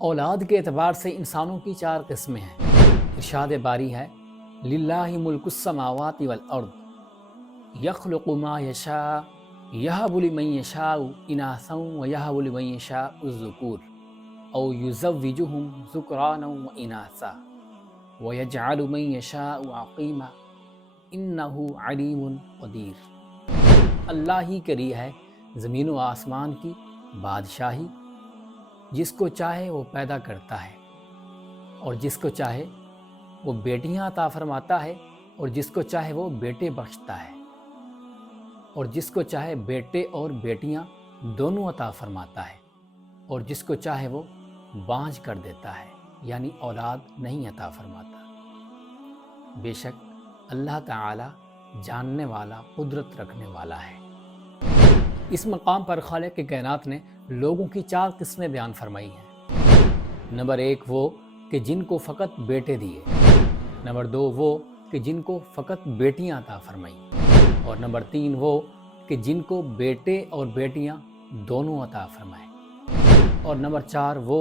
اولاد کے اعتبار سے انسانوں کی 4 قسمیں ہیں۔ ارشاد باری ہے للہ ملک السماوات والارض یخلق ما یشاء یہب لمن یشاء اناثا ویہب لمن یشاء الذکور او یزوجہم ذکرانا واناثا ویجعل من یشاء عقیما انہ علیم قدیر۔ اللہ ہی کری ہے زمین و آسمان کی بادشاہی، جس کو چاہے وہ پیدا کرتا ہے اور جس کو چاہے وہ بیٹیاں عطا فرماتا ہے اور جس کو چاہے وہ بیٹے بخشتا ہے اور جس کو چاہے بیٹے اور بیٹیاں دونوں عطا فرماتا ہے اور جس کو چاہے وہ بانجھ کر دیتا ہے، یعنی اولاد نہیں عطا فرماتا۔ بے شک اللہ تعالی جاننے والا، قدرت رکھنے والا ہے۔ اس مقام پر خالق کائنات نے لوگوں کی 4 قسمیں بیان فرمائی ہیں۔ نمبر 1 وہ کہ جن کو فقط بیٹے دیے، نمبر 2 وہ کہ جن کو فقط بیٹیاں عطا فرمائیں، اور نمبر 3 وہ کہ جن کو بیٹے اور بیٹیاں دونوں عطا فرمائیں، اور نمبر 4 وہ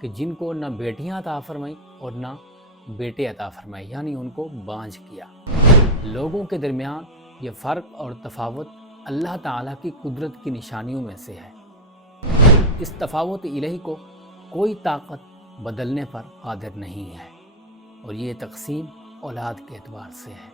کہ جن کو نہ بیٹیاں عطا فرمائیں اور نہ بیٹے عطا فرمائیں، یعنی ان کو بانجھ کیا۔ لوگوں کے درمیان یہ فرق اور تفاوت اللہ تعالیٰ کی قدرت کی نشانیوں میں سے ہے۔ اس تفاوت الہی کو کوئی طاقت بدلنے پر قادر نہیں ہے، اور یہ تقسیم اولاد کے اعتبار سے ہے۔